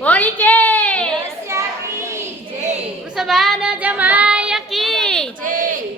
કૃષ્ણલાલ કી હોળી કે વૃષભાન જમા